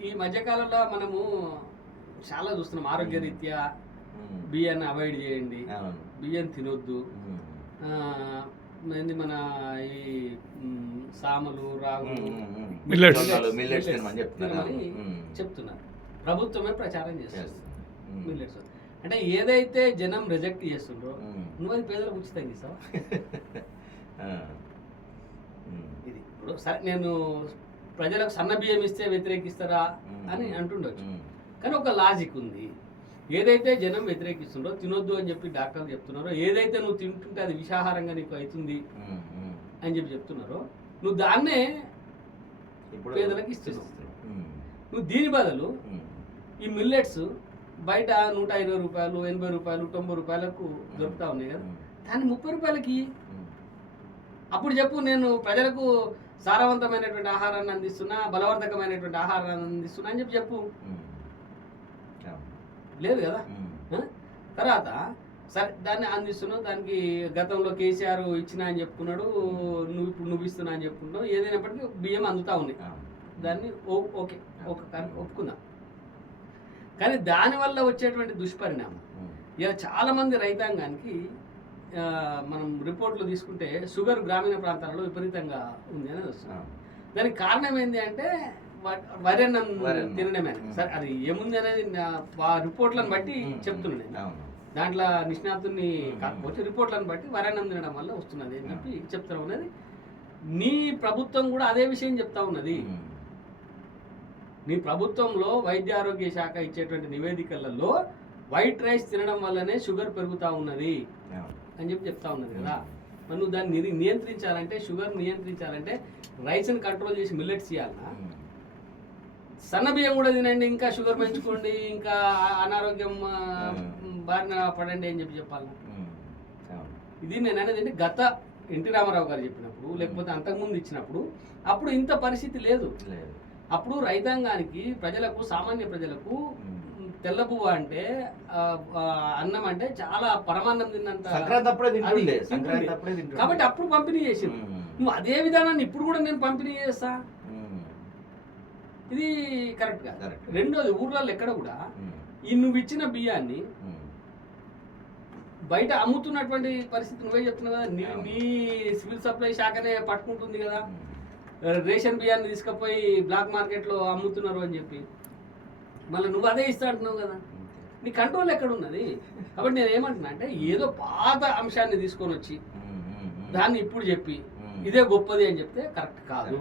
ఈ మధ్యకాలంలో మనము చాలా చూస్తున్నాం ఆరోగ్య రీత్యా ఉమ్. బియ్యాన్ని అవాయిడ్ చేయండి. బియ్యం తినొద్దు. ఏంది మన ఈ సామలు రాగులు చెప్తున్నారు ప్రభుత్వమే ప్రచారం చేస్తుంది. మిల్లెట్స్. అంటే ఏదైతే జనం రిజెక్ట్ చేస్తుండ్రో. నువ్వు అది పేదలకు ఉచితంగా ఇస్తావా. ఇది. ఇప్పుడు సరే నేను ప్రజలకు సన్న బియ్యం ఇస్తే వ్యతిరేకిస్తారా. అని అంటుండొచ్చు. కానీ ఒక లాజిక్ ఉంది ఏదైతే జనం వ్యతిరేకిస్తుండో తినొద్దు అని చెప్పి డాక్టర్లు చెప్తున్నారో ఏదైతే నువ్వు తింటుంటే అది విషాహారంగా నీకు అవుతుంది. అని చెప్పి చెప్తున్నారో నువ్వు దాన్నే పేదలకు ఇస్తున్నావు. ఉమ్. నువ్వు దీని బదులు. ఈ మిల్లెట్స్ బయట నూట ఇరవై రూపాయలు ఎనభై రూపాయలు తొంభై రూపాయలకు దొరుకుతా ఉన్నాయి కదా. దాన్ని ముప్పై రూపాయలకి. అప్పుడు చెప్పు నేను ప్రజలకు సారవంతమైనటువంటి ఆహారాన్ని అందిస్తున్నా బలవర్ధకమైనటువంటి ఆహారాన్ని అందిస్తున్నా అని చెప్పి చెప్పు. లేదు కదా? తర్వాత సరే దాన్ని అందిస్తున్నావు దానికి గతంలో కేసీఆర్ ఇచ్చినా అని చెప్పుకున్నాడు నువ్వు ఇప్పుడు నువ్వు ఇస్తున్నా అని చెప్పుకున్నావు ఏదైనప్పటికీ బియ్యం అందుతా అవును. దాన్ని ఓకే ఒక కాని ఒప్పుకుందాం కానీ దానివల్ల వచ్చేటువంటి దుష్పరిణామం. ఇలా చాలా మంది రైతాంగానికి మనం రిపోర్ట్లు తీసుకుంటే షుగర్ గ్రామీణ ప్రాంతాలలో విపరీతంగా ఉంది అనేది వస్తుంది. దానికి కారణం ఏంటి అంటే వరి అన్నం. తినడమే. సరే అది ఏముంది అనేది ఆ రిపోర్ట్లను బట్టి. చెప్తున్నాను. దాంట్లో నిష్ణాతుని. కాకపోతే రిపోర్ట్లను బట్టి వరి అన్నం తినడం వల్ల వస్తున్నది అని చెప్పి చెప్తా ఉన్నది నీ ప్రభుత్వం కూడా అదే విషయం చెప్తా ఉన్నది. నీ ప్రభుత్వంలో వైద్య ఆరోగ్య శాఖ ఇచ్చేటువంటి నివేదికలలో వైట్ రైస్ తినడం వల్లనే షుగర్ పెరుగుతా ఉన్నది. అని చెప్పి చెప్తా ఉన్నది కదా మరి నువ్వు దాన్ని నియంత్రించాలంటే షుగర్ నియంత్రించాలంటే రైస్ని కంట్రోల్ చేసి మిల్లెట్స్ ఇవ్వాలన్నా. సన్న బియ్యం కూడా తినండి ఇంకా షుగర్ పెంచుకోండి ఇంకా అనారోగ్యం బారిన పడండి అని చెప్పి. అవును. ఇది నేను అనేది ఏంటి గత ఎన్టీ రామారావు గారు చెప్పినప్పుడు లేకపోతే అంతకుముందు ఇచ్చినప్పుడు అప్పుడు ఇంత పరిస్థితి లేదు అప్పుడు రైతాంగానికి ప్రజలకు సామాన్య ప్రజలకు. తెల్ల పువ్వు అంటే అన్నం అంటే చాలా పరమాన్నం తిన్నంత కాబట్టి అప్పుడు పంపిణీ చేసింది. నువ్వు అదే విధానాన్ని ఇప్పుడు కూడా నేను పంపిణీ చేస్తా. ఇది కరెక్ట్ కాదు రెండోది ఊర్లలో ఎక్కడ కూడా. ఈ నువ్వు ఇచ్చిన బియ్యాన్ని. బయట అమ్ముతున్నటువంటి పరిస్థితి నువ్వే చెప్తున్నావు కదా నీ సివిల్ సప్లై శాఖనే పట్టుకుంటుంది కదా. రేషన్ బియ్యాన్ని తీసుకుపోయి బ్లాక్ మార్కెట్లో అమ్ముతున్నారు అని చెప్పి మళ్ళీ నువ్వు అదే ఇస్తా అంటున్నావు కదా నీ కంట్రోల్ ఎక్కడ ఉన్నది కాబట్టి నేను ఏమంటున్నా అంటే ఏదో పాత అంశాన్ని తీసుకొని వచ్చి. దాన్ని ఇప్పుడు చెప్పి. ఇదే గొప్పది అని చెప్తే కరెక్ట్ కాదు